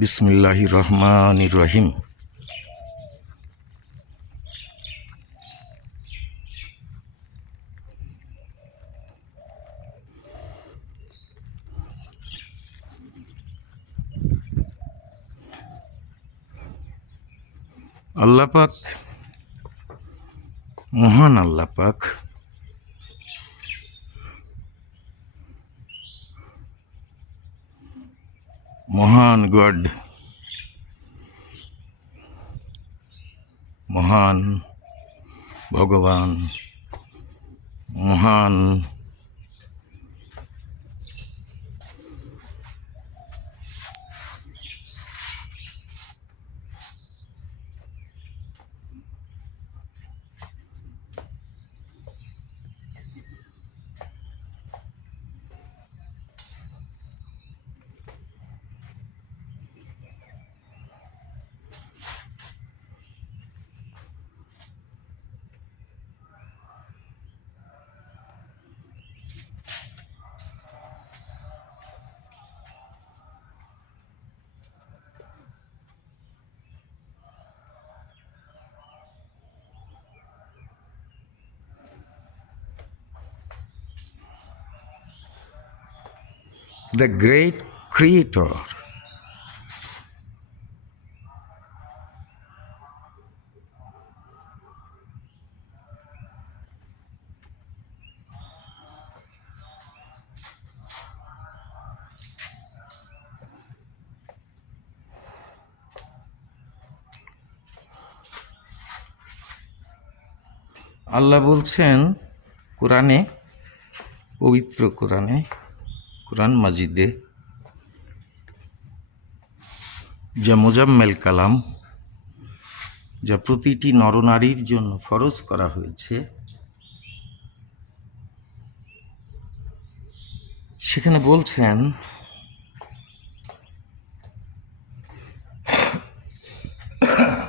বিসমিল্লাহির রহমানির রহিম। আল্লাহ পাক, মহান আল্লাহ পাক মহান গড, মহান ভগবান, মহান the great creator, আল্লাহ বলছেন কোরআনে, পবিত্র কোরআনে, কোরআন মাজিদে, যা মোজাম্মেল কালাম, যা প্রতিটি নরনারীর জন্য ফরজ করা হয়েছে, সেখানে বলছেন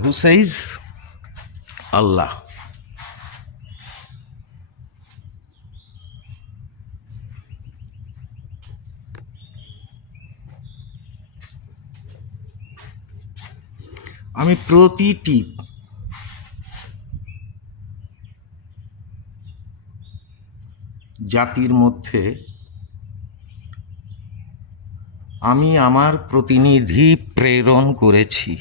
হু সেইজ আল্লাহ। আমি প্রতিটি জাতির মধ্যে আমি আমার প্রতিনিধি প্রেরণ করেছি।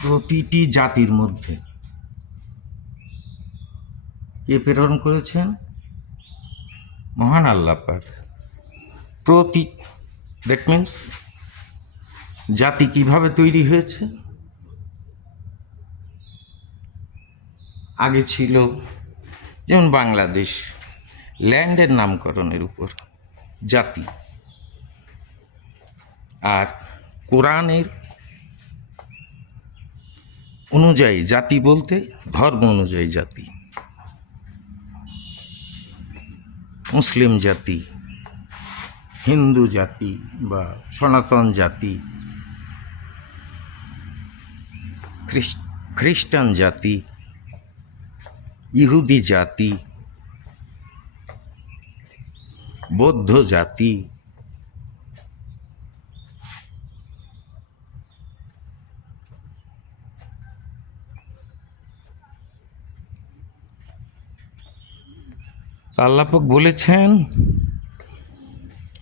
প্রতিটি জাতির মধ্যে কে প্রেরণ করেছেন? মহান আল্লাহ পাক। দ্যাট মিন্স জাতি কিভাবে তৈরি হয়েছে? আগে ছিল যেমন বাংলাদেশ, ল্যান্ডের নামকরণের উপর জাতি, আর কোরআনের অনুযায়ী জাতি বলতে ধর্ম অনুযায়ী জাতি, মুসলিম জাতি, হিন্দু জাতি বা সনাতন জাতি, খ্রিস্টান জাতি, ইহুদি জাতি, বৌদ্ধ জাতি, আল্লাহ পাক বলেছেন,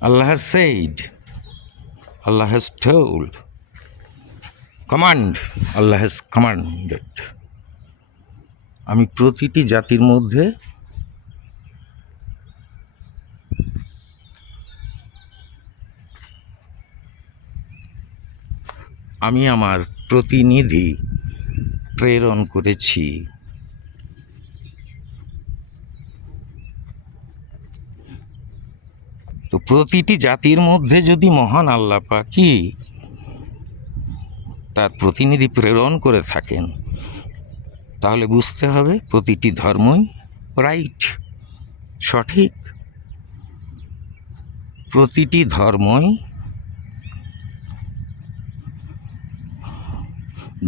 Allah has said, Allah has told, command, Allah has commanded. আমি প্রতিটি জাতির মধ্যে আমি আমার প্রতিনিধি প্রেরণ করেছি। তো প্রতিটি জাতির মধ্যে যদি মহান আল্লাহ পাকই তার প্রতিনিধি প্রেরণ করে থাকেন, তাহলে বুঝতে হবে প্রতিটি ধর্মই রাইট, সঠিক। প্রতিটি ধর্মই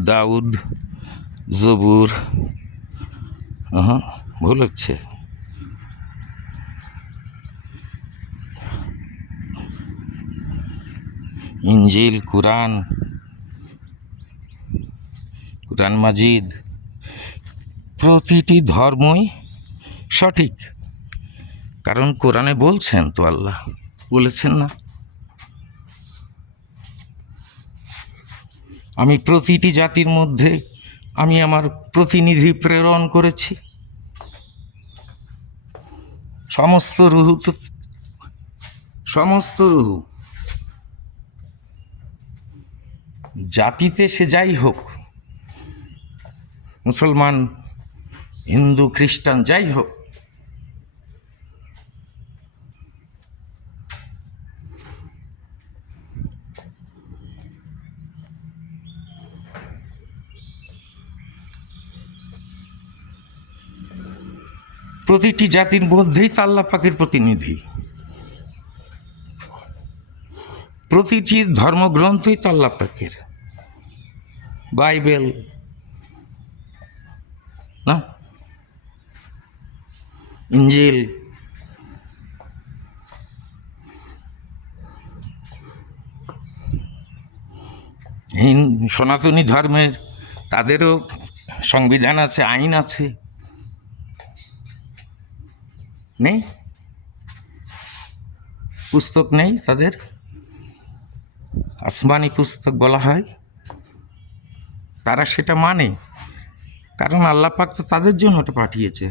দাউদ, জবুর, ভুল হচ্ছে, ইনজিল, কুরআন, কুরআন মাজিদ, প্রতিটি ধর্মই সঠিক। কারণ কোরআনে বলছেন তো, আল্লাহ বলেছেন না, আমি প্রতিটি জাতির মধ্যে আমি আমার প্রতিনিধি প্রেরণ করেছি। সমস্ত রুহু জাতিতে সে যাই হোক, মুসলমান, হিন্দু, খ্রিস্টান, যাই হোক, প্রতিটি জাতির মধ্যেই তা আল্লাহ পাকের প্রতিনিধি। প্রতিটি ধর্মগ্রন্থই তা আল্লাহ পাকের। বাইবেল না, ইনজিল, সনাতনী ধর্মের তাদেরও সংবিধান আছে, আইন আছে, নেই? পুস্তক নেই তাদের, আসমানি পুস্তক বলা হয়, তারা সেটা মানে, কারণ আল্লাহ পাক তো তাদের জন্য ওটা পাঠিয়েছে।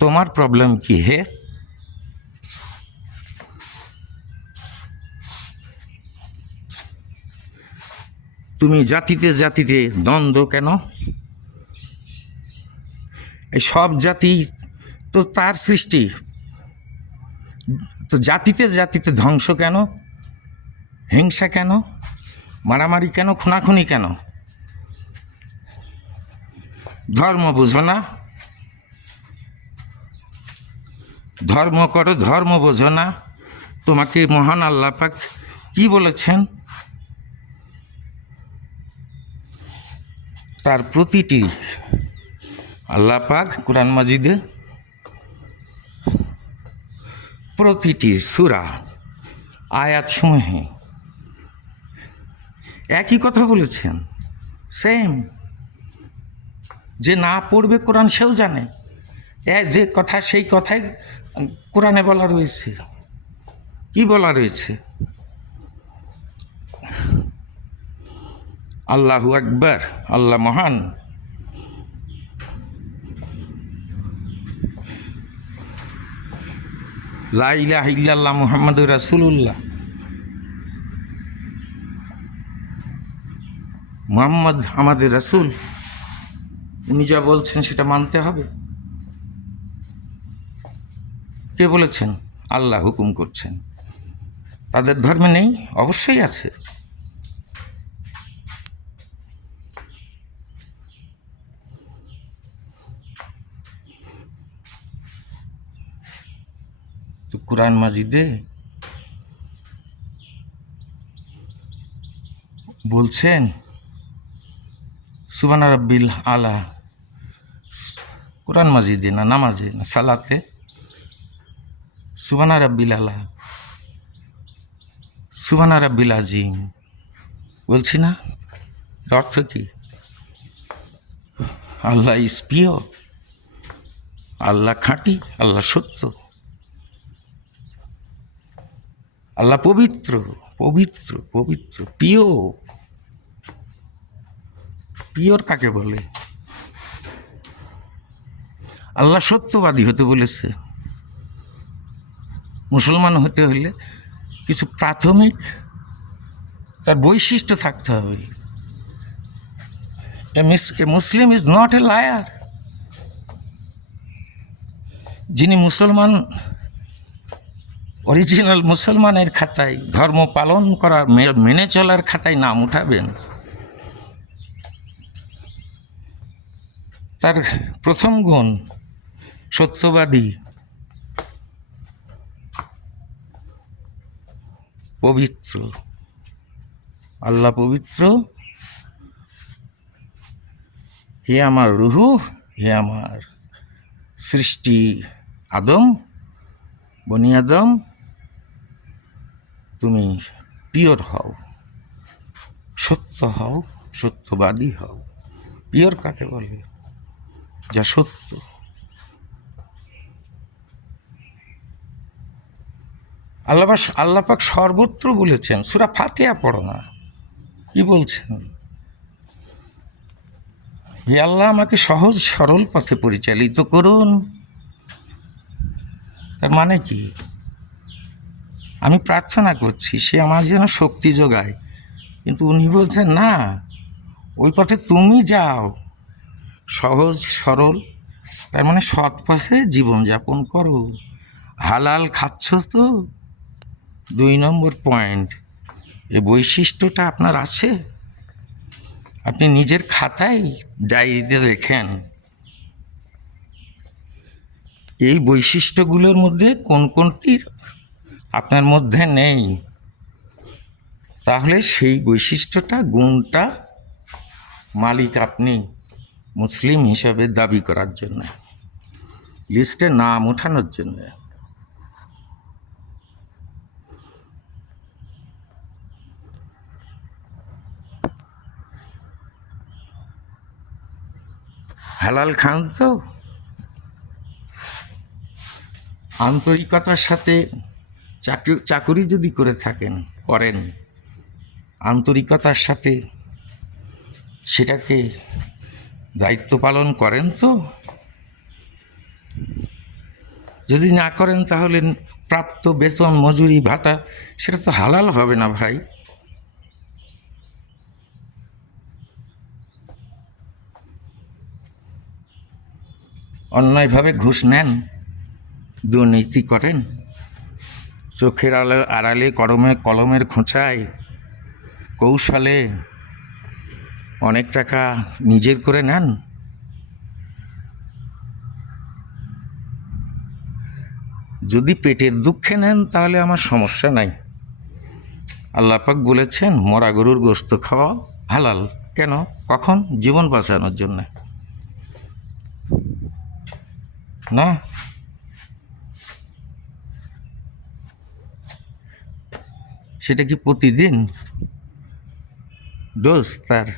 তোমার প্রবলেম কি হে? তুমি জাতিতে জাতিতে দ্বন্দ্ব কেন? এই সব জাতি তো তার সৃষ্টি, তো জাতিতে জাতিতে ধ্বংস কেন? হিংসা কেন? মারামারি কেন? খুনাখুনি কেন? ধর্ম বুঝো না? ধর্ম করো, ধর্ম বোঝো না? তোমাকে মহান আল্লাহ পাক কি বলেছেন? তার প্রতিটি আল্লাহ পাক কুরআন মাজিদে প্রতিটি সূরা আয়াত সমূহে একই কথা বলেছেন, সেম। যে না পড়বে কোরআন সেও জানে, যে কথা সেই কথাই কোরআনে বলা রয়েছে। কি বলা রয়েছে? আল্লাহু আকবার, আল্লাহ মহান। লা ইলাহা ইল্লাল্লাহ মুহাম্মাদুর রাসূলুল্লাহ। মুহাম্মদ আমাদের রাসূল, উনি যা বলছেন সেটা মানতে হবে। কে বলেছেন? আল্লাহ হুকুম করছেন। তাদের ধর্মে নেই? অবশ্যই আছে। তো কুরআন মাজিদে বলছেন সুবহান রাব্বিল আলা, কুরআন মাজিদে না, নামাজে না, সালাতে সুবহান রাব্বিল আলা, সুবহান রাব্বিল আজিম বলছি না? অর্থ কি? আল্লাহ ইজ পিওর, আল্লাহ খাঁটি, আল্লাহ সত্য, আল্লাহ পবিত্র, পবিত্র, পবিত্র, পিওর। পিওর কাকে বলে? আল্লাহ সত্যবাদী হতে বলেছে। মুসলমান হতে হলে কিছু প্রাথমিক তার বৈশিষ্ট্য থাকতে হবে। A Muslim is not a liar. যিনি মুসলমান, অরিজিনাল মুসলমানের খাতায়, ধর্ম পালন করা, মেনে চলার খাতায় নাম উঠাবেন, তার প্রথম গুণ সত্যবাদী, পবিত্র। আল্লাহ পবিত্র। হে আমার রুহু, হে আমার সৃষ্টি আদম, বনি আদম, তুমি পিওর হও, সত্য হও, সত্যবাদী হও। পিওর কাকে বলে? যা সত্য। আল্লাহ পাক সর্বত্র বলেছেন, সূরা ফাতিহা পড়ো না, কি বলছেন? হে আল্লাহ, আমাকে সহজ সরল পথে পরিচালিত করুন। তার মানে কি? আমি প্রার্থনা করছি সে আমার যেন শক্তি যোগায়, কিন্তু উনি বলছেন না, ওই পথে তুমি যাও, সহজ সরল। তার মানে সৎ পথে জীবনযাপন করো। হালাল খাচ্ছ তো? 2 নম্বর পয়েন্ট, এই বৈশিষ্ট্যটা আপনার আছে? আপনি নিজের খাতায়, ডায়েরিতে লেখেন এই বৈশিষ্ট্যগুলোর মধ্যে কোন কোনটি আপনার মধ্যে নেই, তাহলে সেই বৈশিষ্ট্যটা, গুণটা মালিক আপনি মুসলিম হিসাবে দাবি করার জন্য, লিস্টে নাম ওঠানোর জন্য। হালাল খান তো? আন্তরিকতার সাথে চাকুরি যদি করে করেন, আন্তরিকতার সাথে সেটাকে দায়িত্ব পালন করেন তো? যদি না করেন তাহলে প্রাপ্ত বেতন, মজুরি, ভাতা সেটা তো হালাল হবে না ভাই। অন্যায়ভাবে ঘুষ নেন, দুর্নীতি করেন, চোখের আড়ালে কলমের খোঁচায় কৌশলে অনেক টাকা নিজের করে নেন। যদি পেটের দুঃখে নেন তাহলে আমার সমস্যা নাই। আল্লাহ পাক বলেছেন মরা গরুর গোশত খাওয়া হালাল। কেন? কখন? জীবন বাঁচানোর জন্য না। সেটা কি প্রতিদিন ডোজ তার,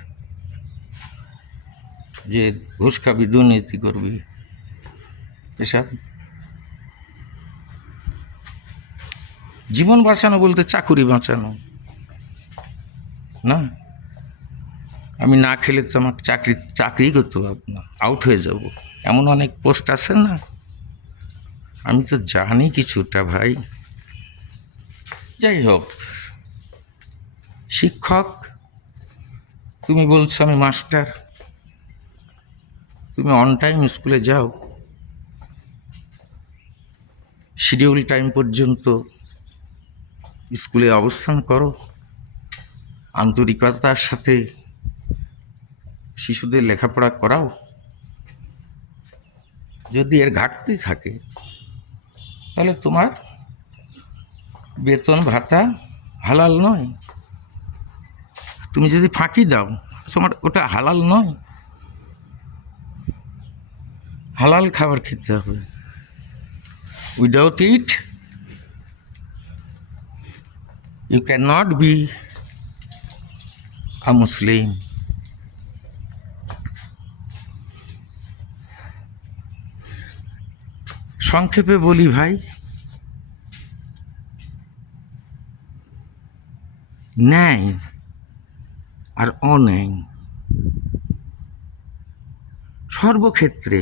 যে ঘুষ খাবি, দুর্নীতি করবি, এসব? জীবন বাঁচানো বলতে চাকুরি বাঁচানো না। আমি না খেলে তো আমার চাকরি করতে পারবো না, আউট হয়ে যাব, এমন অনেক পোস্ট আছে না। আমি তো জানি কিছুটা ভাই। যাই হোক, শিক্ষক, তুমি বলছো আমি মাস্টার, তুমি অন টাইম স্কুলে যাও, শিডিউল টাইম পর্যন্ত স্কুলে অবস্থান করো, আন্তরিকতার সাথে শিশুদের লেখাপড়া করাও। যদি এর ঘাটতি থাকে তাহলে তোমার বেতন ভাতা হালাল নয়। তুমি যদি ফাঁকি দাও, তোমার ওটা হালাল নয়। হালাল খাবার খেতে হবে। Without it you can not be a Muslim. সংক্ষেপে বলি ভাই, ন্যায় আর অন্যায় সর্বক্ষেত্রে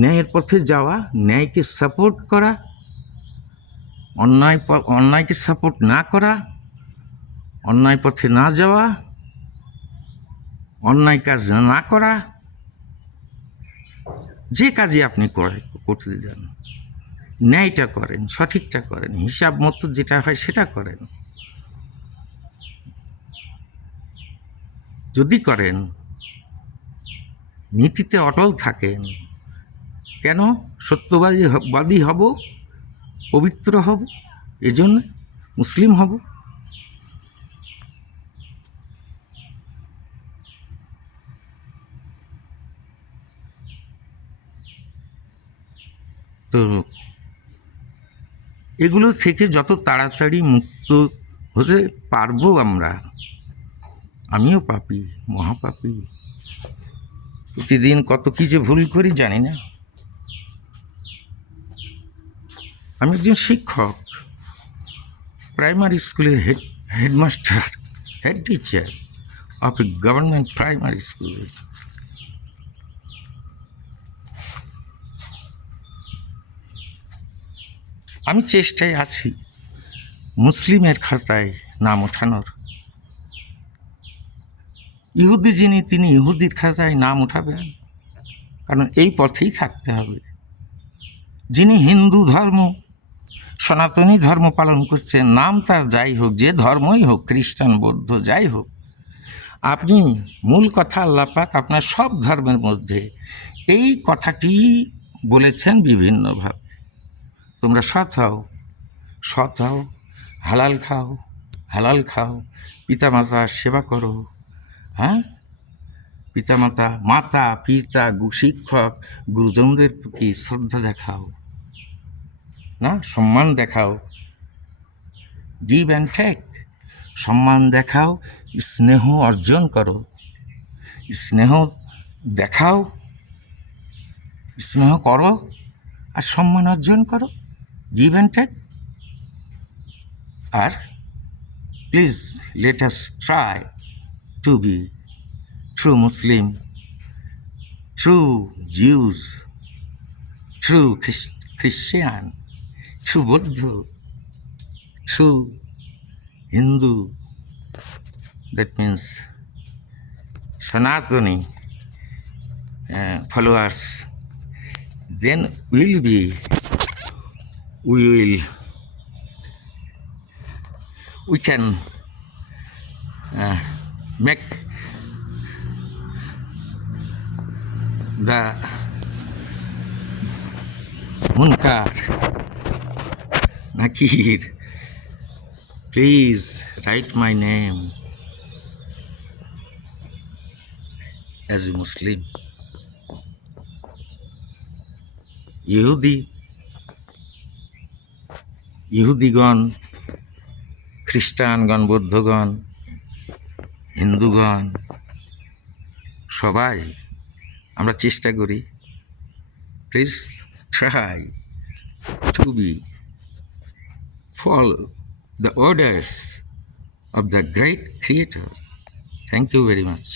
ন্যায়ের পথে যাওয়া, ন্যায়কে সাপোর্ট করা, অন্যায়কে সাপোর্ট না করা, অন্যায় পথে না যাওয়া, অন্যায় কাজ না করা, যে কাজই আপনি করতে যান ন্যায়টা করেন, সঠিকটা করেন, হিসাব মতো যেটা হয় সেটা করেন। যদি করেন, নীতিতে অটল থাকেন, কেন? সত্যবাদী হব, পবিত্র হব, এজন্য মুসলিম হব। তো এগুলো থেকে যত তাড়াতাড়ি মুক্ত হতে পারবো আমরা, আমিও পাপী, মহাপাপী, প্রতিদিন কত কি যে ভুল করি জানি না। আমি একজন শিক্ষক, প্রাইমারি স্কুলের headmaster, head teacher of a government primary school. আমি চেষ্টায় আছি মুসলিমের খাতায় নাম ওঠানোর। ইহুদি যিনি, তিনি ইহুদির খাতায় নাম উঠাবেন, কারণ এই পথেই থাকতে হবে। যিনি হিন্দু ধর্ম, সনাতনী ধর্ম পালন করছেন, নাম তার যাই হোক, যে ধর্মই হোক, খ্রিস্টান, বৌদ্ধ, যাই হোক, আপনি মূল কথা আল্লাহ পাক আপনার সব ধর্মের মধ্যে এই কথাটি বলেছেন বিভিন্নভাবে। তোমরা সৎ হও, হালাল খাও, পিতামাতার সেবা করো, হ্যাঁ, মাতা পিতা, শিক্ষক, গুরুজনদের প্রতি শ্রদ্ধা দেখাও, না, সম্মান দেখাও, গিভ অ্যান্ড টেক, সম্মান দেখাও, স্নেহ অর্জন করো, স্নেহ দেখাও, স্নেহ করো আর সম্মান অর্জন করো, গিভ অ্যান্ড টেক। আর please let us try to be true Muslim, true Jews, true Christian, true বৌদ্ধ, true Hindu, that means Sanatani followers. Then we can make the Munkar, Nakir. Please write my name as a Muslim. ইহুদিগণ, খ্রিস্টানগণ, বৌদ্ধগণ, হিন্দুগণ, সবাই আমরা চেষ্টা করি, please try to follow the orders of the great Creator. Thank you very much.